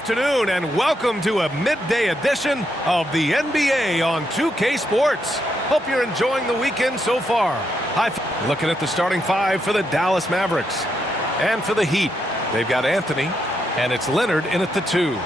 afternoon, and welcome to a midday edition of the NBA on 2K Sports. Hope you're enjoying the weekend so far. Looking at the starting five for the Dallas Mavericks. And for the Heat, they've got Anthony, and it's Leonard in at the 2.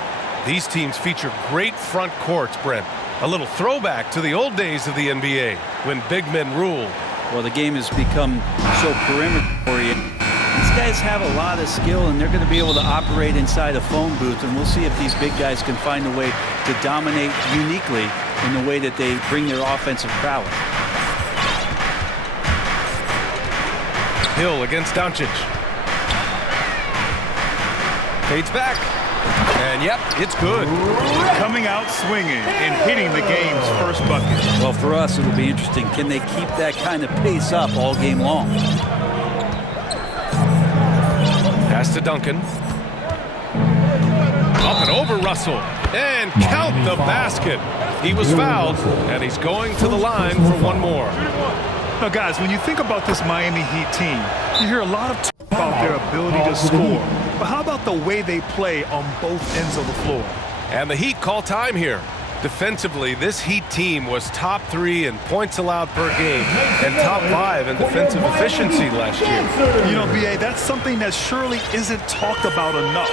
These teams feature great front courts, Brent. A little throwback to the old days of the NBA, when big men ruled. Well, the game has become so perimeter-oriented. These guys have a lot of skill, and they're going to be able to operate inside a phone booth, and we'll see if these big guys can find a way to dominate uniquely in the way that they bring their offensive prowess. Hill against Doncic. Fades back. And yep, it's good. Coming out swinging and hitting the game's first bucket. Well, for us, it'll be interesting. Can they keep that kind of pace up all game long? Pass to Duncan. Up and over Russell. And count the basket. He was fouled, and he's going to the line for one more. Now, guys, when you think about this Miami Heat team, you hear a lot of talk about their ability to score. But how about the way they play on both ends of the floor? And the Heat call time here. Defensively, this Heat team was top 3 in points allowed per game and top 5 in defensive efficiency last year. You know, B.A., that's something that surely isn't talked about enough.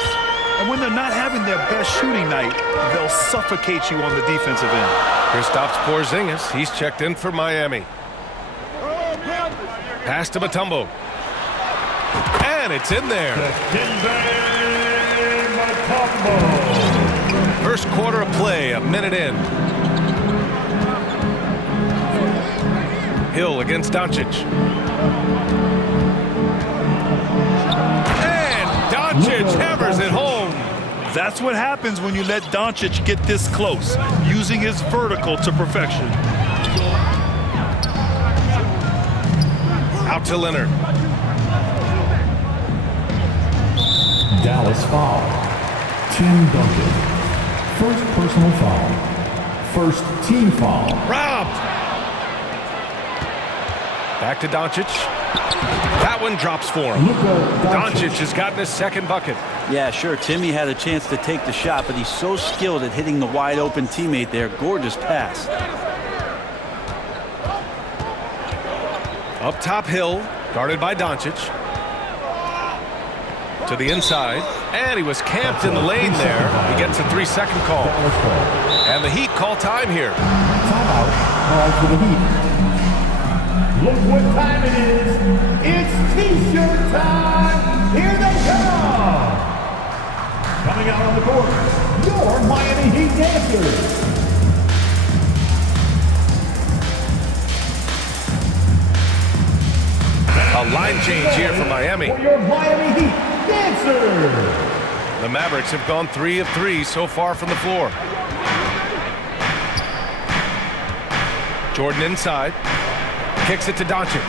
And when they're not having their best shooting night, they'll suffocate you on the defensive end. Kristaps Porzingis, he's checked in for Miami. Pass to Mutombo. And it's in there. First quarter of play, a minute in. Hill against Doncic. And Doncic hammers it home. That's what happens when you let Doncic get this close, using his vertical to perfection. Out to Leonard. Dallas foul. Tim Duncan. First personal foul. First team foul. Robbed. Back to Doncic. That one drops for him. Doncic has gotten his second bucket. Yeah, sure. Timmy had a chance to take the shot, but he's so skilled at hitting the wide open teammate there. Gorgeous pass. Up top, Hill, guarded by Doncic. To the inside, and he was camped in the lane there. He gets a 3-second call. And the Heat call time here. Timeout called for the Heat. Look what time it is. It's T-shirt time. Here they come. Coming out on the court, your Miami Heat dancers. A line change here for Miami. For your Miami Heat dancers. The Mavericks have gone 3 of 3 so far from the floor. Jordan inside. Kicks it to Doncic.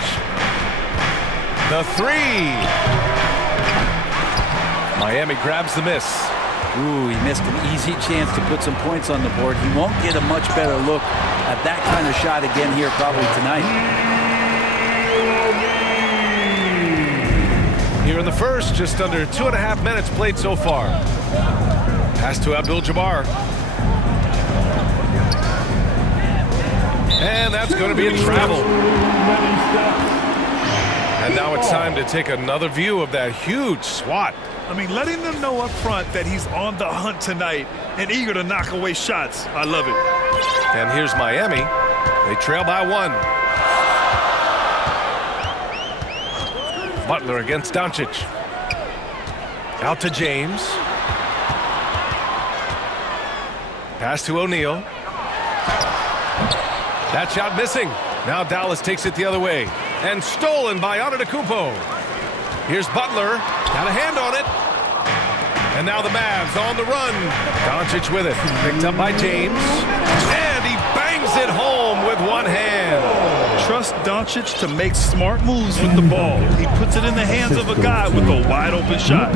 The 3. Miami grabs the miss. Ooh, he missed an easy chance to put some points on the board. He won't get a much better look at that kind of shot again here probably tonight. Here in the first, just under 2.5 minutes played so far. Pass to Abdul-Jabbar. And that's going to be a travel. And now it's time to take another view of that huge swat. I mean, letting them know up front that he's on the hunt tonight and eager to knock away shots. I love it. And here's Miami. They trail by 1. Butler against Doncic. Out to James. Pass to O'Neal. That shot missing. Now Dallas takes it the other way. And stolen by Antetokounmpo. Here's Butler. Got a hand on it. And now the Mavs on the run. Doncic with it. Picked up by James. And he bangs it home with one hand. Trust Doncic to make smart moves with the ball. He puts it in the hands of a guy with a wide open shot.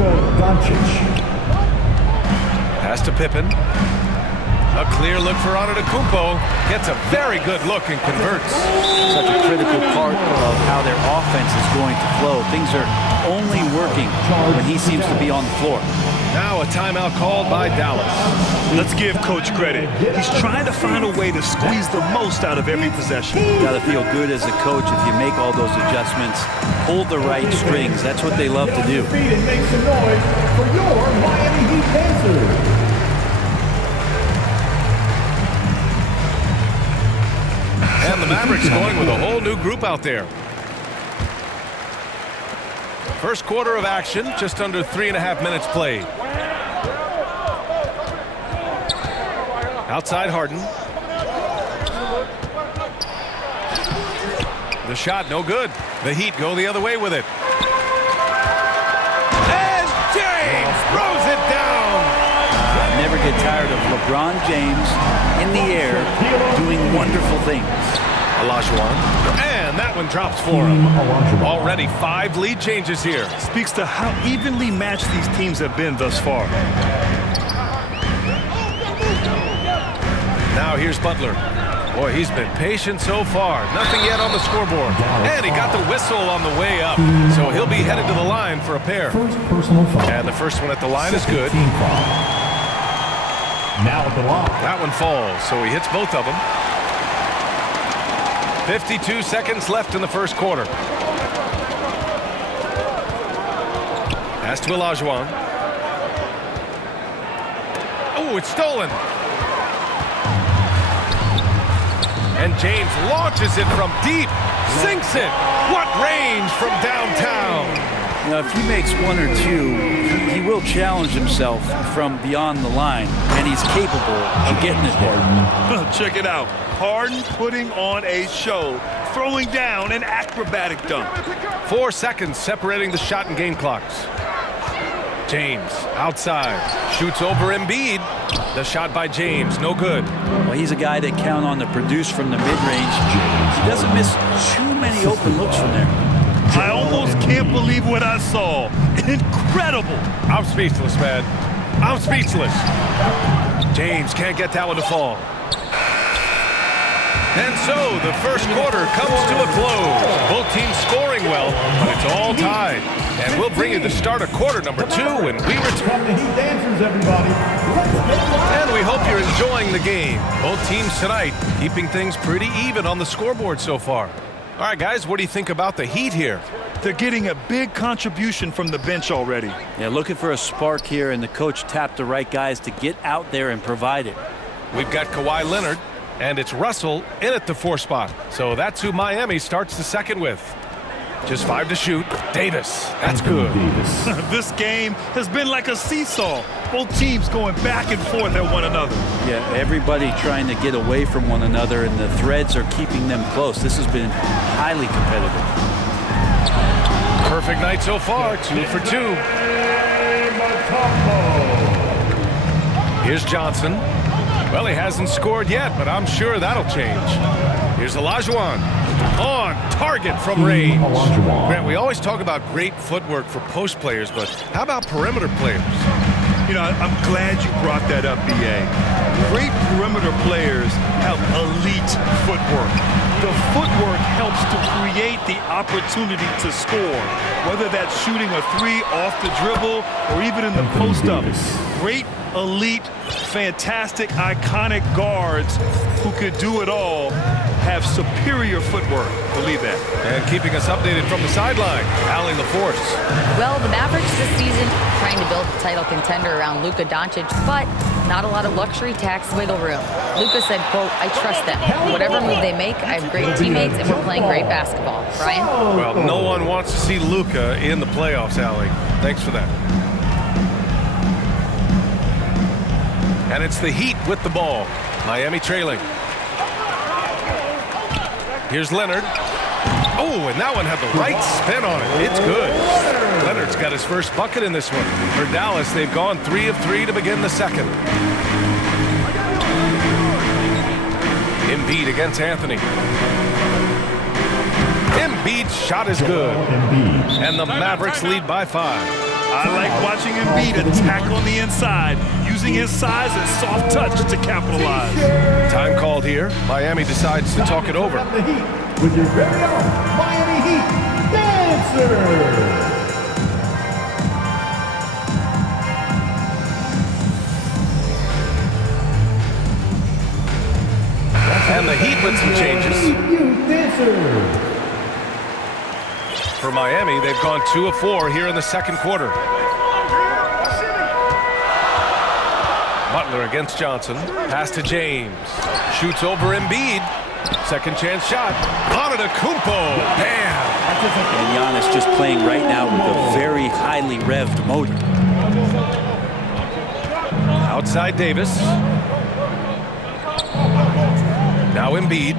Pass to Pippen. A clear look for Antetokounmpo. Gets a very good look and converts. Such a critical part of how their offense is going to flow. Things are only working when he seems to be on the floor. Now a timeout called by Dallas. Let's give Coach credit. He's trying to find a way to squeeze the most out of every possession. Got to feel good as a coach if you make all those adjustments, pull the right strings. That's what they love to do. Make some noise for your Miami Heat dancers. And the Mavericks going with a whole new group out there. First quarter of action, just under 3.5 minutes played. Outside Harden. The shot no good. The Heat go the other way with it. And James throws it down. Never get tired of LeBron James in the air doing wonderful things. Olajuwon. And that one drops for him. Already 5 lead changes here. Speaks to how evenly matched these teams have been thus far. Now here's Butler. Boy, he's been patient so far. Nothing yet on the scoreboard. And he got the whistle on the way up. So he'll be headed to the line for a pair. First personal foul. And the first one at the line is good. Now at the line. That one falls, so he hits both of them. 52 seconds left in the first quarter. Pass to Olajuwon. Oh, it's stolen. And James launches it from deep. Sinks it. What range from downtown. Now, if he makes 1 or 2, he will challenge himself from beyond the line, and he's capable of getting it there. Check it out. Harden putting on a show, throwing down an acrobatic dunk. 4 seconds separating the shot and game clocks. James outside. Shoots over Embiid. The shot by James, no good. Well, he's a guy that count on to produce from the mid-range. He doesn't miss too many open looks from there. I almost can't believe what I saw. Incredible. I'm speechless, man. I'm speechless. James can't get that one to fall. And so the first quarter comes to a close. Both teams scoring well, but it's all tied. And we'll bring you the start of quarter number 2 when we return. The Heat dancers, everybody. And we hope you're enjoying the game. Both teams tonight keeping things pretty even on the scoreboard so far. All right, guys, what do you think about the Heat here? They're getting a big contribution from the bench already. Yeah, looking for a spark here, and the coach tapped the right guys to get out there and provide it. We've got Kawhi Leonard, and it's Russell in at the 4 spot. So that's who Miami starts the second with. Just 5 to shoot. Davis, that's good. This game has been like a seesaw. Both teams going back and forth at one another. Yeah, everybody trying to get away from one another, and the threads are keeping them close. This has been highly competitive. Perfect night so far, 2 for 2. Here's Johnson. Well, he hasn't scored yet, but I'm sure that'll change. Here's Olajuwon. On target from range. Grant, we always talk about great footwork for post players, but how about perimeter players? You know, I'm glad you brought that up, B.A. Great perimeter players have elite footwork. The footwork helps to create the opportunity to score, whether that's shooting a 3 off the dribble or even in the post-up. Great, elite, fantastic, iconic guards who could do it all have superior footwork. Believe that. And keeping us updated from the sideline, Allie LaForce. Well, the Mavericks this season trying to build a title contender around Luka Doncic, but not a lot of luxury tax wiggle room. Luka said, quote, I trust them. Whatever move they make, I have great teammates and we're playing great basketball. Brian? Well, no one wants to see Luka in the playoffs, Allie. Thanks for that. And it's the Heat with the ball. Miami trailing. Here's Leonard. Oh, and that one had the right spin on it. It's good. Leonard's got his first bucket in this one. For Dallas, they've gone 3 of 3 to begin the second. Embiid against Anthony. Embiid's shot is good. And the Mavericks lead by 5. I like watching Embiid attack on the inside, using his size and soft touch to capitalize. Time called here. Miami decides to talk it over. With your very own Miami Heat dancer. Heat with some changes. For Miami, they've gone 2 of 4 here in the second quarter. Butler against Johnson. Pass to James. Shoots over Embiid. Second chance shot. Antetokounmpo. Bam! And Giannis just playing right now with a very highly revved motor. Outside Davis. Now Embiid.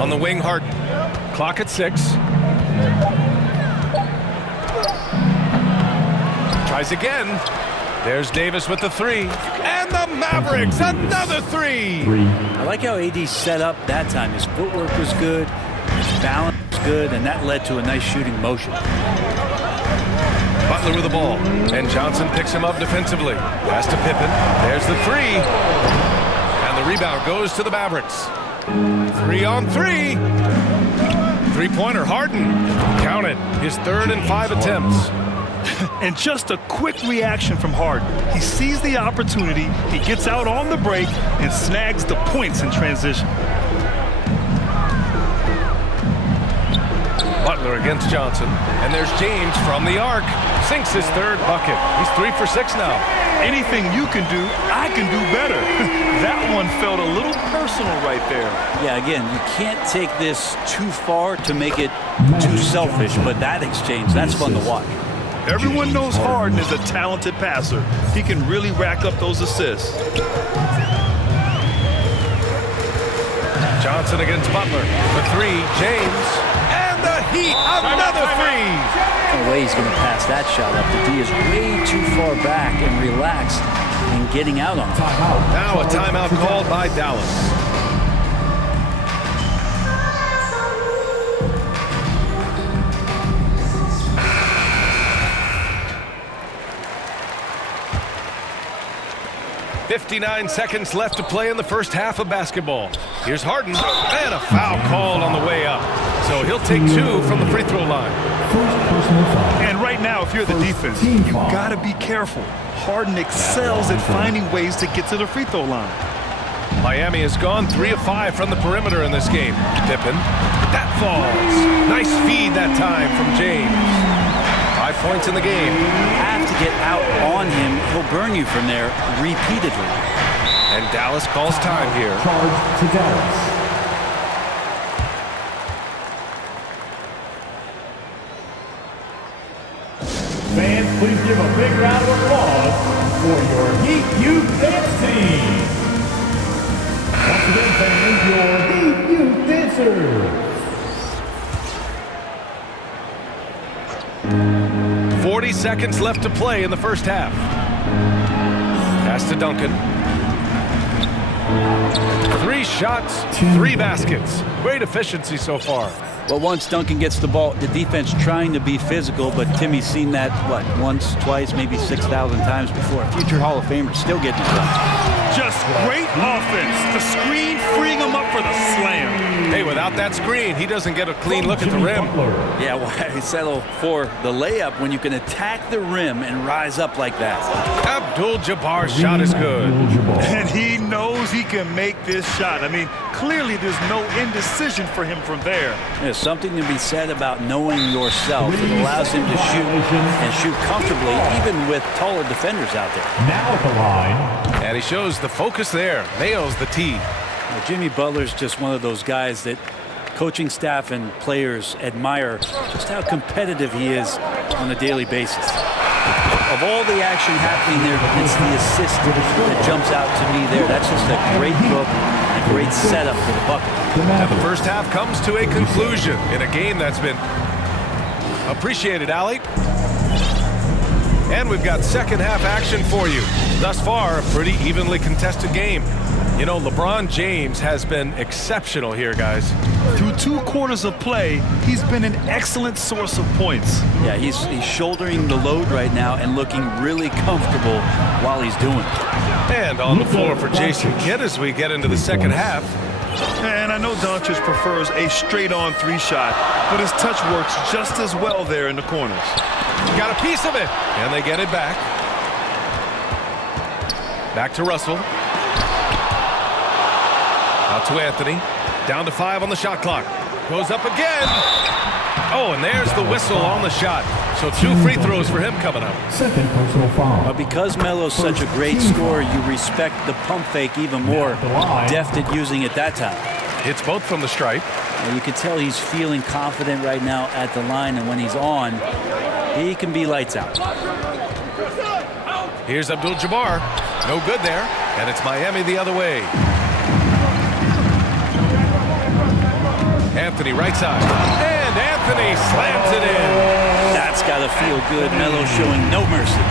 On the wing, Harden. Clock at 6. Tries again. There's Davis with the 3. And the Mavericks, another 3. I like how AD set up that time. His footwork was good, his balance was good, and that led to a nice shooting motion. Butler with the ball, and Johnson picks him up defensively. Pass to Pippen. There's the 3. And the rebound goes to the Mavericks. 3 on 3. Three-pointer, Harden. Counted. His 3rd and 5 attempts. And just a quick reaction from Harden. He sees the opportunity, he gets out on the break, and snags the points in transition. Butler against Johnson, and there's James from the arc. Sinks his 3rd bucket. He's 3 for 6 now. Anything you can do, I can do better. That one felt a little personal right there. Yeah, again, you can't take this too far to make it too selfish, but that exchange, that's fun to watch. Everyone knows Harden is a talented passer. He can really rack up those assists. Johnson against Butler. The 3, James. And the Heat, another 3. No way he's going to pass that shot up. The D is way too far back and relaxed and getting out on it. Now a timeout called by Dallas. .59 seconds left to play in the first half of basketball. Here's Harden, and a foul called on the way up. So he'll take 2 from the free throw line. And right now, if you're the defense, you gotta be careful. Harden excels at finding ways to get to the free throw line. Miami has gone 3 of 5 from the perimeter in this game. Pippen, that falls. Nice feed that time from James. 5 points in the game. Have to get out on him. He'll burn you from there repeatedly. And Dallas calls time here. Charge to Dallas. Fans, please give a big round of applause for your Heat Youth Dance Team. Once again, fans, your Heat Youth Dancers. 40 seconds left to play in the first half. Pass to Duncan. 3 shots, 3 baskets. Great efficiency so far. Well, once Duncan gets the ball, the defense trying to be physical, but Timmy's seen that, what, once, twice, maybe 6,000 times before. A future Hall of Famer still getting it done. Just great offense. The screen freeing him up for the slam. Hey, without that screen, he doesn't get a clean look at the rim. Yeah, why settle for the layup when you can attack the rim and rise up like that? Abdul-Jabbar's shot is good. And he knows he can make this shot. I mean, clearly there's no indecision for him from there. There's something to be said about knowing yourself. It allows him to shoot and shoot comfortably, even with taller defenders out there. Now at the line. And he shows the focus there. Nails the tee. Now, Jimmy Butler's just one of those guys that coaching staff and players admire just how competitive he is on a daily basis. Of all the action happening there, it's the assist that jumps out to me there. That's just a great look, a great setup for the bucket. And the first half comes to a conclusion in a game that's been appreciated, Allie. And we've got second half action for you. Thus far, a pretty evenly contested game. You know, LeBron James has been exceptional here, guys. Through 2 quarters of play, he's been an excellent source of points. Yeah, he's shouldering the load right now and looking really comfortable while he's doing it. And on the floor for Jason Kidd as we get into the second half. And I know Doncic prefers a straight-on 3 shot, but his touch works just as well there in the corners. Got a piece of it, and they get it back. Back to Russell. Out to Anthony. Down to 5 on the shot clock. Goes up again. Oh, and there's the whistle on the shot. So 2 free throws for him coming up. Second personal foul. But because Melo's such a great scorer, you respect the pump fake even more. Deft at using it that time. Hits both from the stripe. And you can tell he's feeling confident right now at the line, and when he's on, he can be lights out. Here's Abdul-Jabbar. No good there. And it's Miami the other way. Anthony right side. And Anthony slams it in. That's got to feel good. Melo showing no mercy.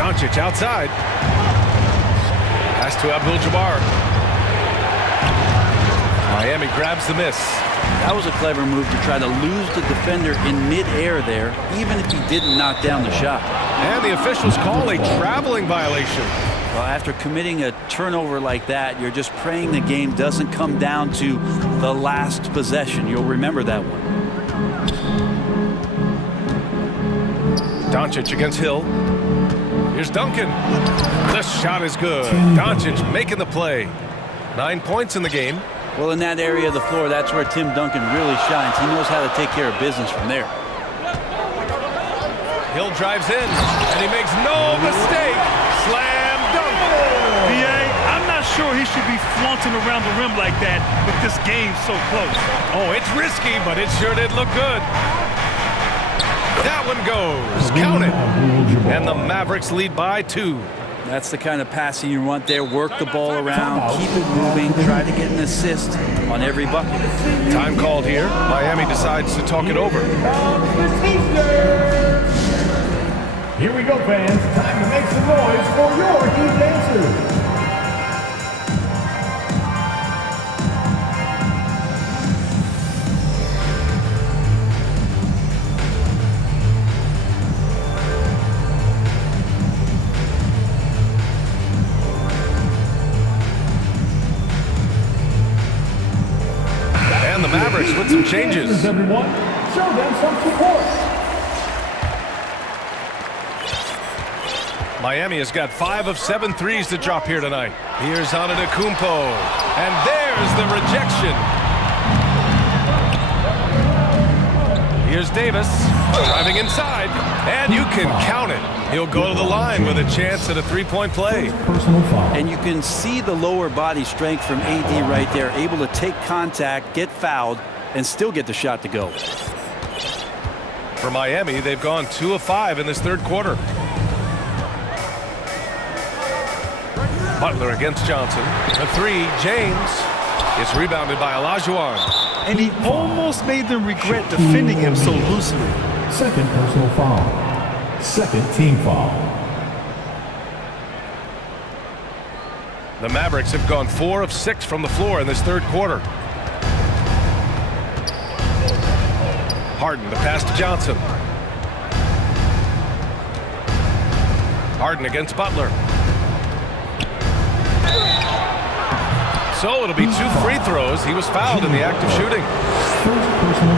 Doncic outside. Pass to Abdul-Jabbar. Miami grabs the miss. That was a clever move to try to lose the defender in midair there, even if he didn't knock down the shot. And the officials call a traveling violation. Well, after committing a turnover like that, you're just praying the game doesn't come down to the last possession. You'll remember that one. Doncic against Hill. Here's Duncan. The shot is good. Doncic making the play. 9 points in the game. Well, in that area of the floor, that's where Tim Duncan really shines. He knows how to take care of business from there. Hill drives in, and he makes no mistake. Slam dunk. BA, I'm not sure he should be flaunting around the rim like that with this game so close. Oh, it's risky, but it sure did look good. That one goes. Count it. And the Mavericks lead by 2. That's the kind of passing you want there. Work the ball around, keep it moving, try to get an assist on every bucket. Time called here. Miami decides to talk it over. Here we go, fans. Time to make some noise for your Heat dancers. And the Mavericks with some changes. Everyone, show them some support. Miami has got 5 of 7 threes to drop here tonight. Here's Antetokounmpo. And there's the rejection. Here's Davis driving inside. And you can count it. He'll go to the line with a chance at a 3-point play. Personal foul. And you can see the lower body strength from AD right there, able to take contact, get fouled, and still get the shot to go. For Miami, they've gone 2 of 5 in this third quarter. Butler against Johnson. A 3, James. It's rebounded by Olajuwon. And he almost made them regret defending him so loosely. Second personal foul. Second team foul. The Mavericks have gone 4 of 6 from the floor in this third quarter. Harden, the pass to Johnson. Harden against Butler. So it'll be 2 free throws. He was fouled in the act of shooting.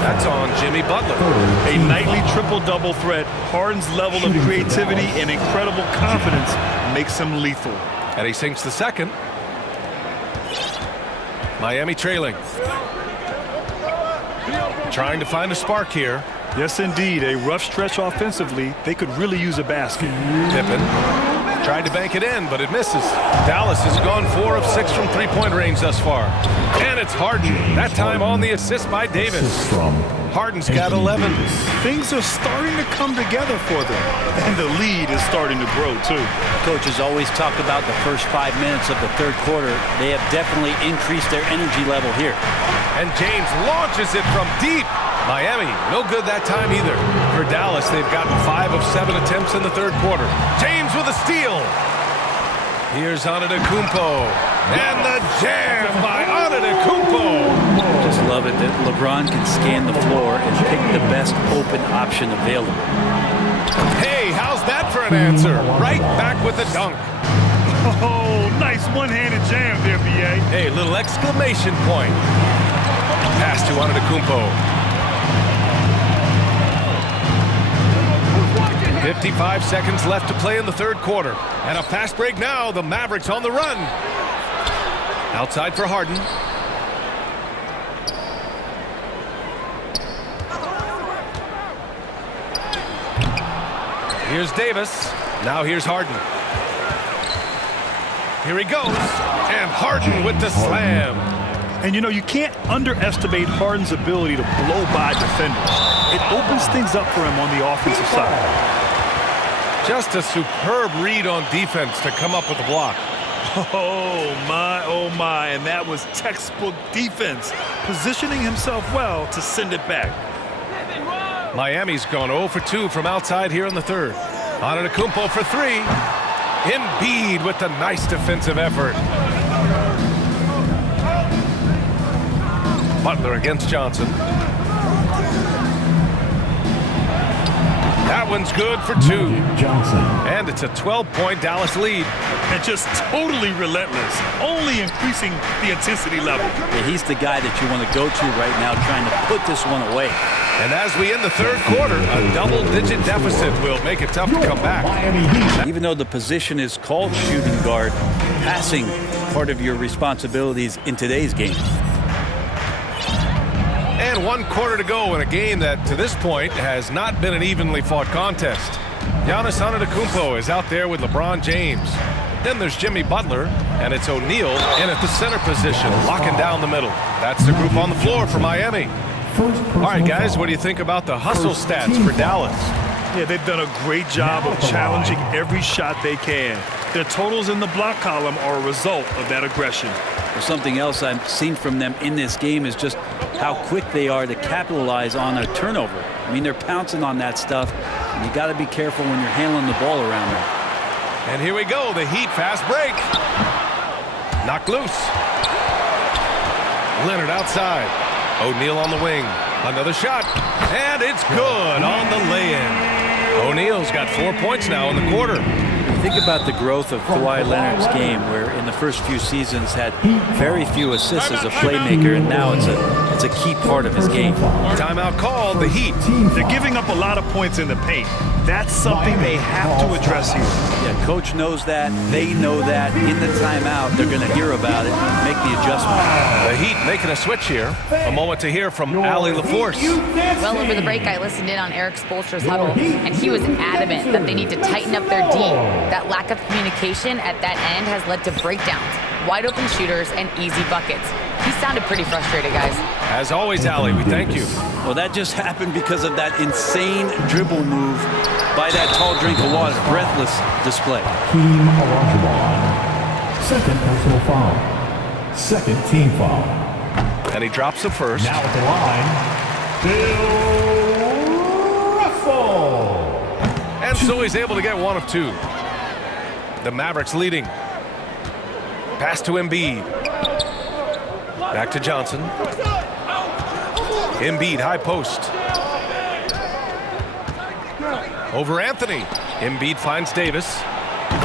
That's on Jimmy Butler. A nightly triple-double threat. Harden's level of creativity and incredible confidence makes him lethal. And he sinks the second. Miami trailing. Trying to find a spark here. Yes, indeed. A rough stretch offensively. They could really use a basket. Pippen tried to bank it in, but it misses. Dallas has gone 4 of 6 from three-point range thus far. And it's Harden. That time on the assist by Davis. Harden's got 11. Things are starting to come together for them. And the lead is starting to grow, too. Coaches always talk about the first 5 minutes of the third quarter. They have definitely increased their energy level here. And James launches it from deep. Miami, no good that time either. For Dallas, they've gotten 5 of 7 attempts in the third quarter. James with a steal. Here's Antetokounmpo. And the jam by Antetokounmpo. Just love it that LeBron can scan the floor and pick the best open option available. Hey, how's that for an answer? Right back with the dunk. Oh, nice one-handed jam there, B.A. Hey, little exclamation point. Pass to Antetokounmpo. 55 45 seconds left to play in the third quarter. And a fast break now. The Mavericks on the run. Outside for Harden. Here's Davis. Now here's Harden. Here he goes. And Harden with the slam. And you know, you can't underestimate Harden's ability to blow by defenders. It opens things up for him on the offensive side. Just a superb read on defense to come up with a block. Oh my, and that was textbook defense, positioning himself well to send it back. Miami's gone 0 for 2 from outside here in the third. Antetokounmpo for 3. Embiid with the nice defensive effort. Butler against Johnson. That one's good for 2. And it's a 12-point Dallas lead. And just totally relentless, only increasing the intensity level. Yeah, he's the guy that you want to go to right now, trying to put this one away. And as we end the third quarter, a double-digit deficit will make it tough to come back. Even though the position is called shooting guard, passing part of your responsibilities in today's game. And 1 quarter to go in a game that, to this point, has not been an evenly fought contest. Giannis Antetokounmpo is out there with LeBron James. Then there's Jimmy Butler, and it's O'Neal in at the center position, locking down the middle. That's the group on the floor for Miami. All right, guys, what do you think about the hustle stats for Dallas? Yeah, they've done a great job of challenging every shot they can. Their totals in the block column are a result of that aggression. Well, something else I've seen from them in this game is just how quick they are to capitalize on a turnover. I mean, they're pouncing on that stuff, and you got to be careful when you're handling the ball around them. And here we go, the Heat fast break. Knocked loose. Leonard outside. O'Neal on the wing. Another shot. And it's good on the lay-in. O'Neal's got 4 points now in the quarter. Think about the growth of Kawhi Leonard's game, where in the first few seasons had very few assists as a playmaker, and now it's a key part of his game. Timeout called, the Heat. They're giving up a lot of points in the paint. That's something they have to address here. Yeah, coach knows that. They know that. In the timeout, they're going to hear about it and make the adjustment. The Heat making a switch here. A moment to hear from Allie LaForce. Well, over the break, I listened in on Eric Spoelstra's huddle, and he was adamant that they need to tighten up their D. That lack of communication at that end has led to breakdowns, wide open shooters, and easy buckets. He sounded pretty frustrated, guys. As always, Allie, we thank you. Well, that just happened because of that insane dribble move by that tall drink of water. Breathless display. Team Olajuwon. Second personal foul. Second team foul. And he drops the first. Now at the line, Bill Russell. And so he's able to get 1 of 2. The Mavericks leading. Pass to Embiid. Back to Johnson. Embiid, high post. Over Anthony. Embiid finds Davis.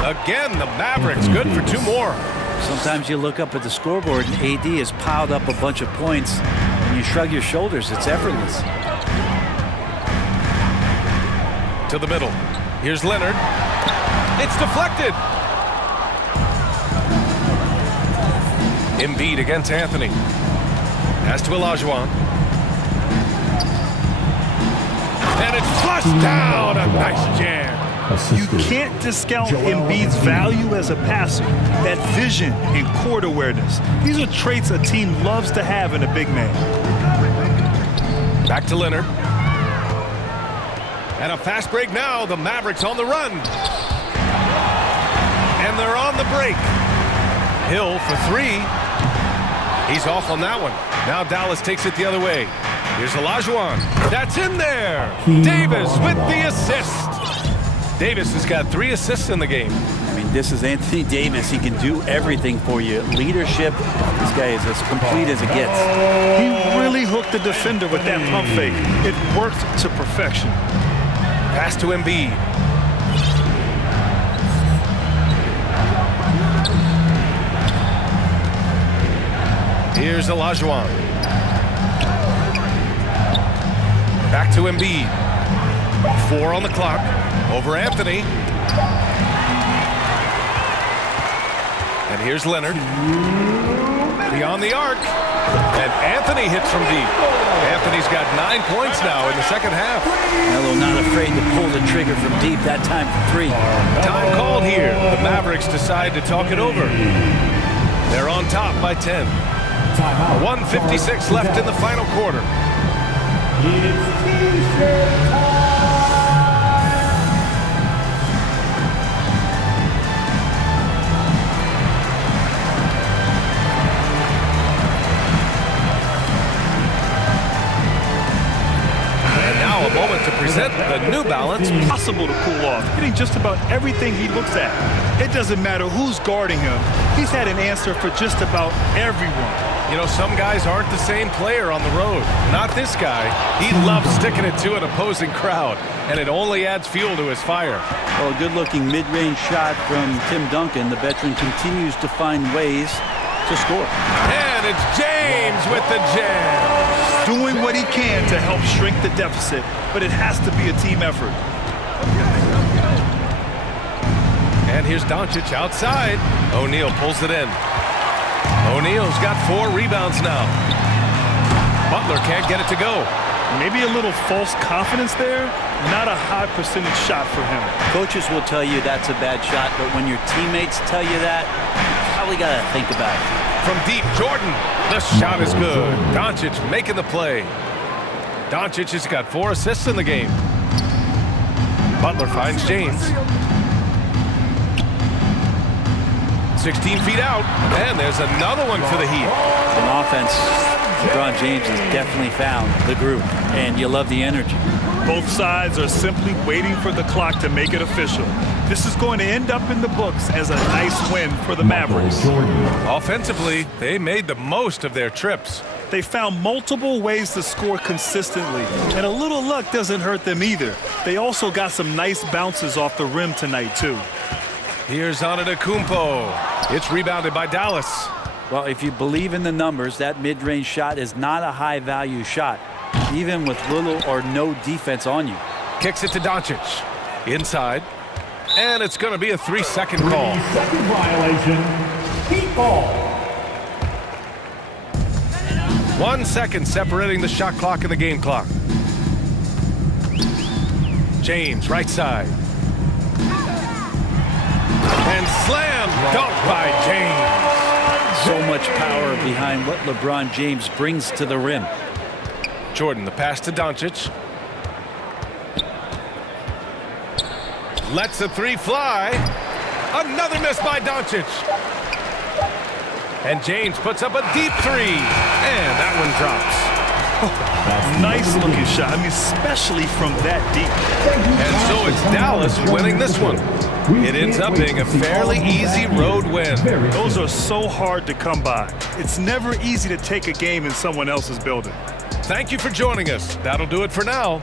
Again, the Mavericks good for 2 more. Sometimes you look up at the scoreboard and AD has piled up a bunch of points, and you shrug your shoulders. It's effortless. To the middle. Here's Leonard. It's deflected. Embiid against Anthony. Pass to Olajuwon. And it's flushed down. A nice jam. You can't discount Embiid's value as a passer. That vision and court awareness. These are traits a team loves to have in a big man. Back to Leonard. And a fast break now. The Mavericks on the run. And they're on the break. Hill for 3. He's off on that one. Now Dallas takes it the other way. Here's Olajuwon. That's in there. Davis with the assist. Davis has got 3 assists in the game. I mean, this is Anthony Davis. He can do everything for you. Leadership, this guy is as complete as it gets. He really hooked the defender with that pump fake. It worked to perfection. Pass to Embiid. Here's Olajuwon. Back to Embiid. 4 on the clock. Over Anthony. And here's Leonard. Beyond the arc. And Anthony hits from deep. Anthony's got 9 points now in the second half. Melo not afraid to pull the trigger from deep, that time for 3. Time called here. The Mavericks decide to talk it over. They're on top by 10. 1:56 left in the final quarter. It's T-shirt time. And now a moment to present the New Balance. Possible to cool off, hitting just about everything he looks at. It doesn't matter who's guarding him. He's had an answer for just about everyone. You know, some guys aren't the same player on the road. Not this guy. He loves sticking it to an opposing crowd, and it only adds fuel to his fire. Well, a good-looking mid-range shot from Tim Duncan. The veteran continues to find ways to score. And it's James with the jam. Doing what he can to help shrink the deficit, but it has to be a team effort. And here's Doncic outside. O'Neal pulls it in. O'Neal's got 4 rebounds now. Butler can't get it to go. Maybe a little false confidence there. Not a high percentage shot for him. Coaches will tell you that's a bad shot, but when your teammates tell you that, you probably got to think about it. From deep, Jordan. The shot is good. Doncic making the play. Doncic has got 4 assists in the game. Butler finds James. 16 feet out, and there's another one for the Heat. On offense, LeBron James has definitely found the groove, and you love the energy. Both sides are simply waiting for the clock to make it official. This is going to end up in the books as a nice win for the Mavericks. Offensively, they made the most of their trips. They found multiple ways to score consistently, and a little luck doesn't hurt them either. They also got some nice bounces off the rim tonight, too. Here's Antetokounmpo. It's rebounded by Dallas. Well, if you believe in the numbers, that mid-range shot is not a high-value shot, even with little or no defense on you. Kicks it to Doncic. Inside. And it's going to be a 3-second call. 3-second violation. Heat ball. 1 second separating the shot clock and the game clock. James, right side. And slam dunk by James. So much power behind what LeBron James brings to the rim. Jordan, the pass to Doncic. Lets the 3 fly. Another miss by Doncic. And James puts up a deep 3. And that one drops. Nice looking shot. I mean, especially from that deep. And so it's Dallas winning this one. It ends up being a fairly easy road win. Those are so hard to come by. It's never easy to take a game in someone else's building. Thank you for joining us. That'll do it for now.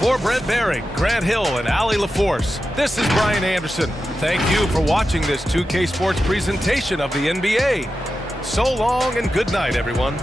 For Brent Baring, Grant Hill, and Allie LaForce, this is Brian Anderson. Thank you for watching this 2K Sports presentation of the NBA. So long and good night, everyone.